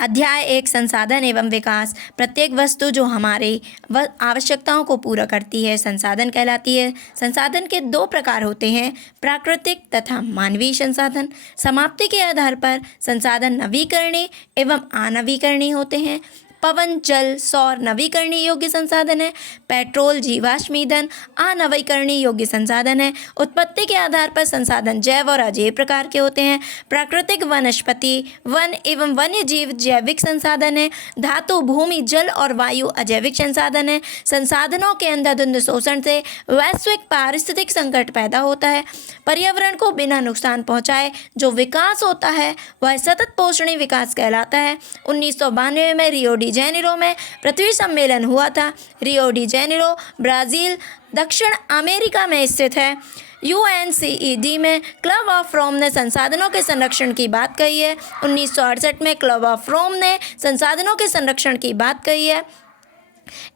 अध्याय 1 संसाधन एवं विकास। प्रत्येक वस्तु जो हमारी आवश्यकताओं को पूरा करती है संसाधन कहलाती है। संसाधन के दो प्रकार होते हैं, प्राकृतिक तथा मानवीय संसाधन। समाप्ति के आधार पर संसाधन नवीकरणीय एवं अनवीकरणीय होते हैं। पवन, जल, सौर नवीकरणीय योग्य संसाधन है। पेट्रोल, जीवाश्म ईंधन अनवीकरणीय योग्य संसाधन है। उत्पत्ति के आधार पर संसाधन जैव और अजैव प्रकार के होते हैं। प्राकृतिक, वनस्पति, वन एवं वन्य जीव जैविक संसाधन है। धातु, भूमि, जल और वायु अजैविक संसाधन है। संसाधनों के अंधाधुंध शोषण से वैश्विक पारिस्थितिक संकट पैदा होता है। पर्यावरण को बिना नुकसान पहुंचाए जो विकास होता है वह सतत पोषणीय विकास कहलाता है। 1992 में रियो डी जेनेरो में पृथ्वी सम्मेलन हुआ था। रियो डी जेनेरो ब्राज़ील, दक्षिण अमेरिका में स्थित है। UNCED में क्लब ऑफ रोम ने संसाधनों के संरक्षण की बात कही है। 1968 में क्लब ऑफ रोम ने संसाधनों के संरक्षण की बात कही है।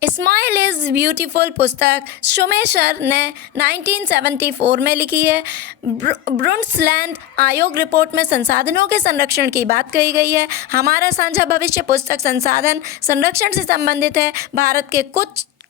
स्माइल इज़ ब्यूटीफुल पुस्तक शुमेशर ने 1974 में लिखी है। ब्रुंडसलैंड आयोग रिपोर्ट में संसाधनों के संरक्षण की बात कही गई है। हमारा साझा भविष्य पुस्तक संसाधन संरक्षण से संबंधित है। भारत के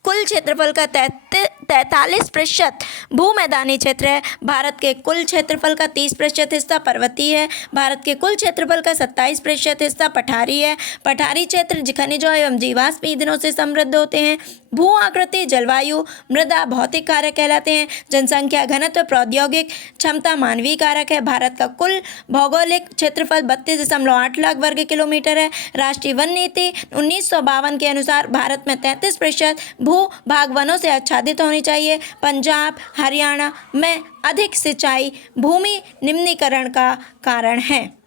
कुल क्षेत्रफल का 43% भूमैदानी क्षेत्र है। भारत के कुल क्षेत्रफल का 30% हिस्सा पर्वतीय है। भारत के कुल क्षेत्रफल का 27% हिस्सा पठारी है। पठारी क्षेत्र खनिजों एवं जीवाश्म ईंधनों से समृद्ध होते हैं। भू आकृति, जलवायु, मृदा भौतिक कारक कहलाते हैं। जनसंख्या, घनत्व, प्रौद्योगिक क्षमता मानवीय कारक है। भारत का कुल भौगोलिक क्षेत्रफल 32.8 लाख वर्ग किलोमीटर है। राष्ट्रीय वन नीति 1952 के अनुसार भारत में 33% भू भाग वनों से आच्छादित होनी चाहिए। पंजाब, हरियाणा में अधिक सिंचाई भूमि निम्नीकरण का कारण है।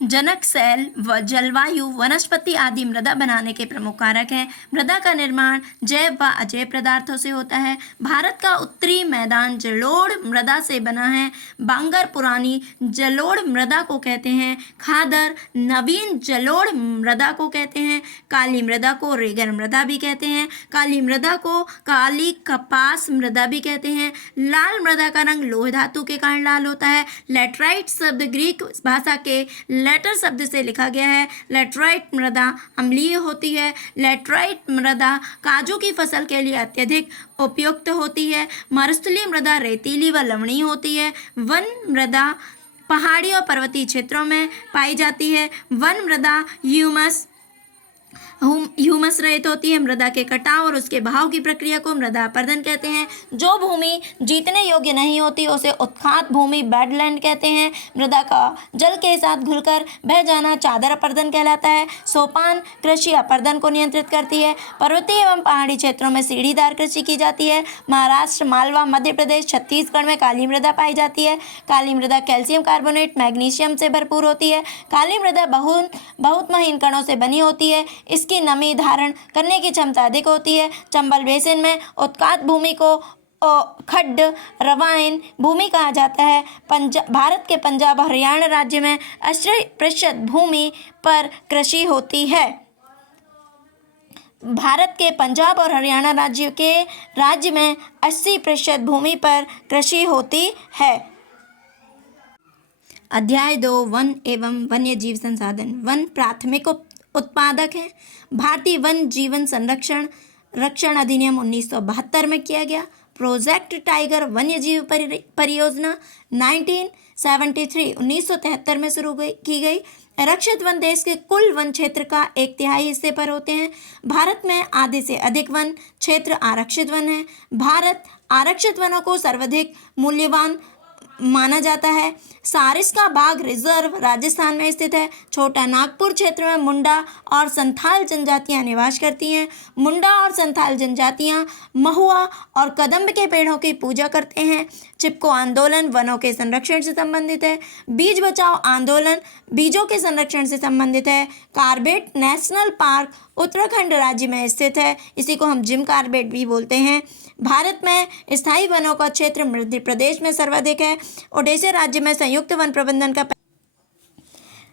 जनक, शैल व जलवायु, वनस्पति आदि मृदा बनाने के प्रमुख कारक हैं। मृदा का निर्माण जैव व अजैव पदार्थों से होता है। भारत का उत्तरी मैदान जलोढ़ मृदा से बना है। बांगर पुरानी जलोढ़ मृदा को कहते हैं। खादर नवीन जलोढ़ मृदा को कहते हैं। काली मृदा को रेगन मृदा भी कहते हैं। काली मृदा को काली कपास मृदा भी कहते हैं। लाल मृदा का रंग लोह धातु के कारण लाल होता है। लैटराइट शब्द ग्रीक भाषा के लेटर शब्द से लिखा गया है। लैटराइट मृदा अम्लीय होती है। लैटराइट मृदा काजू की फसल के लिए अत्यधिक उपयुक्त होती है। मरुस्थलीय मृदा रेतीली व लवणीय होती है। वन मृदा पहाड़ी और पर्वतीय क्षेत्रों में पाई जाती है। वन मृदा ह्यूमस रहित होती है। मृदा के कटाव और उसके बहाव की प्रक्रिया को मृदा अपरदन कहते हैं। जो भूमि जीतने योग्य नहीं होती उसे उत्खात भूमि बेडलैंड कहते हैं। मृदा का जल के साथ घुलकर बह जाना चादर अपरदन कहलाता है। सोपान कृषि अपरदन को नियंत्रित करती है। पर्वतीय एवं पहाड़ी क्षेत्रों में सीढ़ीदार कृषि की जाती है। महाराष्ट्र, मालवा, मध्य प्रदेश, छत्तीसगढ़ में काली मृदा पाई जाती है। काली मृदा कैल्शियम कार्बोनेट, मैग्नीशियम से भरपूर होती है। काली मृदा बहुत महीन कणों से बनी होती है। इसकी नमी धारण करने की क्षमता अधिक होती है। चंबल बेसिन में उत्खात भूमि को खड्ड रवाइन भूमि कहा जाता है। भारत के पंजाब और हरियाणा राज्य में 80% भूमि पर कृषि होती है। भारत के पंजाब और हरियाणा राज्य में 80% भूमि पर कृषि होती है। अध्याय 2 वन एवं वन्य जीव संसाधन। वन प्राथमिक उत्पादक है। भारतीय वन जीवन रक्षण अधिनियम 1972 में किया गया। प्रोजेक्ट टाइगर वन्य जीव परियोजना 1973 में शुरू की गई। रक्षित वन देश के कुल वन क्षेत्र का 1/3 हिस्से पर होते हैं। भारत में आधे से अधिक वन क्षेत्र आरक्षित वन है। भारत आरक्षित वनों को सर्वाधिक मूल्यवान माना जाता है। सारिस्का बाघ रिजर्व राजस्थान में स्थित है। छोटा नागपुर क्षेत्र में मुंडा और संथाल जनजातियां निवास करती हैं। मुंडा और संथाल जनजातियां महुआ और कदम्ब के पेड़ों की पूजा करते हैं। चिपको आंदोलन वनों के संरक्षण से संबंधित है। बीज बचाओ आंदोलन बीजों के संरक्षण से संबंधित है। कार्बेट नेशनल पार्क उत्तराखंड राज्य में स्थित है। इसी को हम जिम कार्बेट भी बोलते हैं। भारत में स्थायी वनों का क्षेत्र मध्य प्रदेश में सर्वाधिक है। ओडिशा राज्य में संयुक्त वन प्रबंधन का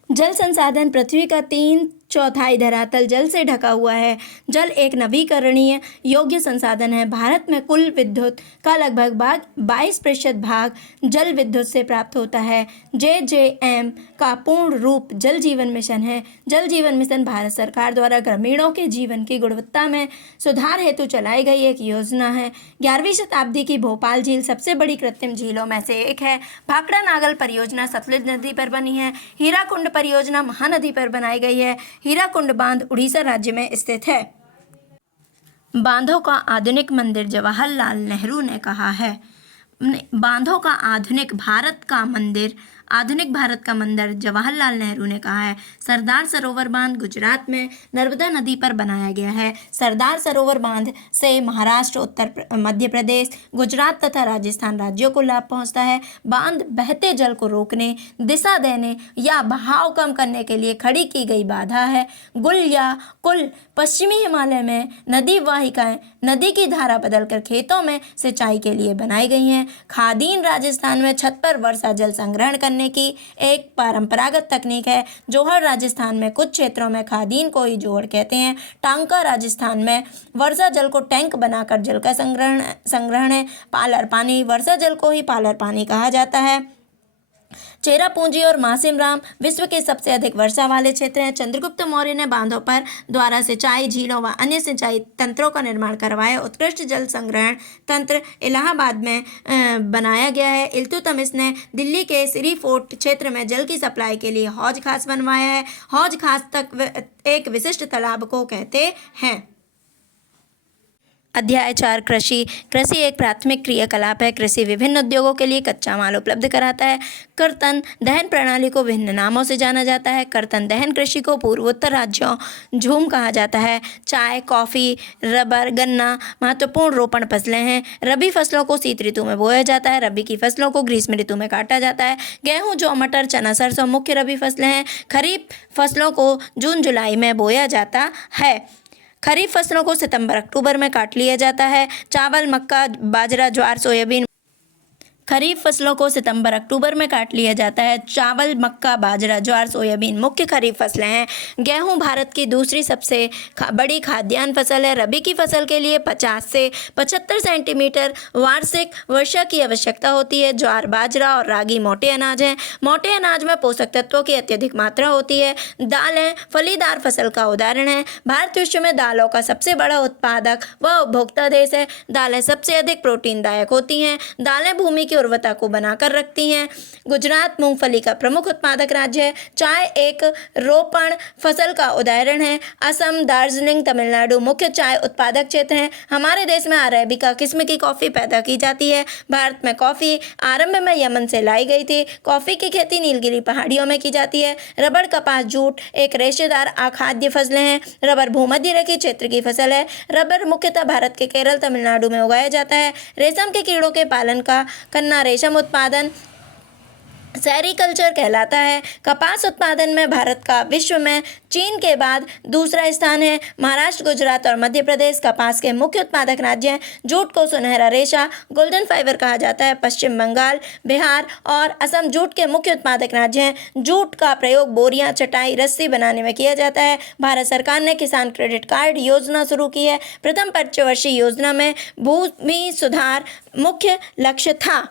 जल संसाधन पृथ्वी का 3 चौथाई धरातल जल से ढका हुआ है। जल एक नवीकरणीय योग्य संसाधन है। भारत में कुल विद्युत का लगभग 22% भाग जल विद्युत से प्राप्त होता है। JJM का पूर्ण रूप जल जीवन मिशन है। जल जीवन मिशन भारत सरकार द्वारा ग्रामीणों के जीवन की गुणवत्ता में सुधार हेतु चलाई गई एक योजना है। 11वीं शताब्दी की भोपाल झील सबसे बड़ी कृत्रिम झीलों में से एक है। भाखड़ा नागल परियोजना सतलुज नदी पर बनी है। हीराकुंड परियोजना महानदी पर बनाई गई है। हीराकुंड बांध उड़ीसा राज्य में स्थित है। बांधों का आधुनिक मंदिर जवाहरलाल नेहरू ने कहा है। बांधों का आधुनिक भारत का मंदिर जवाहरलाल नेहरू ने कहा है। सरदार सरोवर बांध गुजरात में नर्मदा नदी पर बनाया गया है। सरदार सरोवर बांध से महाराष्ट्र, मध्य प्रदेश, गुजरात तथा राजस्थान राज्यों को लाभ पहुंचता है। बांध बहते जल को रोकने, दिशा देने या बहाव कम करने के लिए खड़ी की गई बाधा है। गुल या कुल पश्चिमी हिमालय में नदी वाहिकाएं नदी की धारा बदलकर खेतों में सिंचाई के लिए बनाई गई हैं। खादीन राजस्थान में छत पर वर्षा जल संग्रहण करने की एक परंपरागत तकनीक है। जोहर राजस्थान में कुछ क्षेत्रों में खादीन को ही जोहर कहते हैं। टांका राजस्थान में वर्षा जल को टैंक बनाकर जल का संग्रहण है। पालर पानी, वर्षा जल को ही पालर पानी कहा जाता है। चेरापूंजी और मासिमराम विश्व के सबसे अधिक वर्षा वाले क्षेत्र हैं। चंद्रगुप्त मौर्य ने बांधों पर द्वारा सिंचाई, झीलों व अन्य सिंचाई तंत्रों का निर्माण करवाया। उत्कृष्ट जल संग्रहण तंत्र इलाहाबाद में बनाया गया है। इल्तुतमिश ने दिल्ली के सिरी फोर्ट क्षेत्र में जल की सप्लाई के लिए हौज खास बनवाया है। हौज खास तक एक विशिष्ट तालाब को कहते हैं। अध्याय 4 कृषि। कृषि एक प्राथमिक क्रियाकलाप है। कृषि विभिन्न उद्योगों के लिए कच्चा माल उपलब्ध कराता है। कर्तन दहन प्रणाली को विभिन्न नामों से जाना जाता है। कर्तन दहन कृषि को पूर्वोत्तर राज्यों झूम कहा जाता है। चाय, कॉफ़ी, रबर, गन्ना महत्वपूर्ण रोपण फसलें हैं। रबी फसलों को शीत ऋतु में बोया जाता है। रबी की फसलों को ग्रीष्म ऋतु में काटा जाता है। गेहूँ, जौ, मटर, चना, सरसों मुख्य रबी फसलें हैं। खरीफ फसलों को जून जुलाई में बोया जाता है। खरीफ फसलों को सितंबर अक्टूबर में काट लिया जाता है। चावल, मक्का, बाजरा, ज्वार, सोयाबीन। खरीफ फसलों को सितंबर अक्टूबर में काट लिया जाता है। चावल, मक्का, बाजरा, ज्वार, सोयाबीन मुख्य खरीफ फसलें हैं। गेहूं भारत की दूसरी सबसे बड़ी खाद्यान्न फसल है। रबी की फसल के लिए 50 से 75 सेंटीमीटर वार्षिक वर्षा की आवश्यकता होती है। ज्वार, बाजरा और रागी मोटे अनाज हैं। मोटे अनाज में पोषक तत्वों की अत्यधिक मात्रा होती है। दालें फलीदार फसल का उदाहरण है। भारत विश्व में दालों का सबसे बड़ा उत्पादक व उपभोक्ता देश है। दालें सबसे अधिक प्रोटीनदायक होती हैं। दालें भूमि उर्वरता को बनाकर रखती हैं। गुजरात मूंगफली का प्रमुख उत्पादक राज्य है। चाय एक रोपण फसल का उदाहरण है। असम, दार्जिलिंग, तमिलनाडु मुख्य चाय उत्पादक क्षेत्र हैं। हमारे देश में अरेबिका किस्म की कॉफ़ी पैदा की जाती है। भारत में कॉफ़ी आरंभ में यमन से लाई गई थी। कॉफ़ी की खेती नीलगिरी पहाड़ियों में की जाती है। रबड़, कपास, जूट एक रेशेदार अखाद्य फसलें हैं। रबर भूमध्य रेखीय क्षेत्र की फसल है। रबर मुख्यतः भारत के केरल, तमिलनाडु में उगाया जाता है। रेशम के कीड़ों के पालन का रेशम उत्पादन सेरीकल्चर कहलाता है। कपास उत्पादन में भारत का विश्व में चीन के बाद दूसरा स्थान है। महाराष्ट्र, गुजरात और मध्य प्रदेश कपास के मुख्य उत्पादक राज्य हैं। जूट को सुनहरा रेशा, गोल्डन फाइबर कहा जाता है। पश्चिम बंगाल, बिहार और असम जूट के मुख्य उत्पादक राज्य हैं। जूट का प्रयोग बोरियां, चटाई, रस्सी बनाने में किया जाता है। भारत सरकार ने किसान क्रेडिट कार्ड योजना शुरू की है। प्रथम पंचवर्षीय योजना में भूमि सुधार मुख्य लक्ष्य था।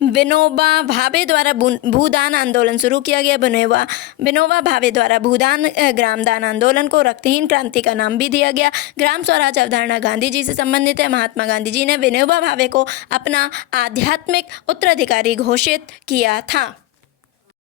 विनोबा भावे द्वारा भूदान आंदोलन शुरू किया गया। विनोबा भावे द्वारा भूदान ग्रामदान आंदोलन को रक्तहीन क्रांति का नाम भी दिया गया। ग्राम स्वराज अवधारणा गांधी जी से संबंधित है। महात्मा गांधी जी ने विनोबा भावे को अपना आध्यात्मिक उत्तराधिकारी घोषित किया था।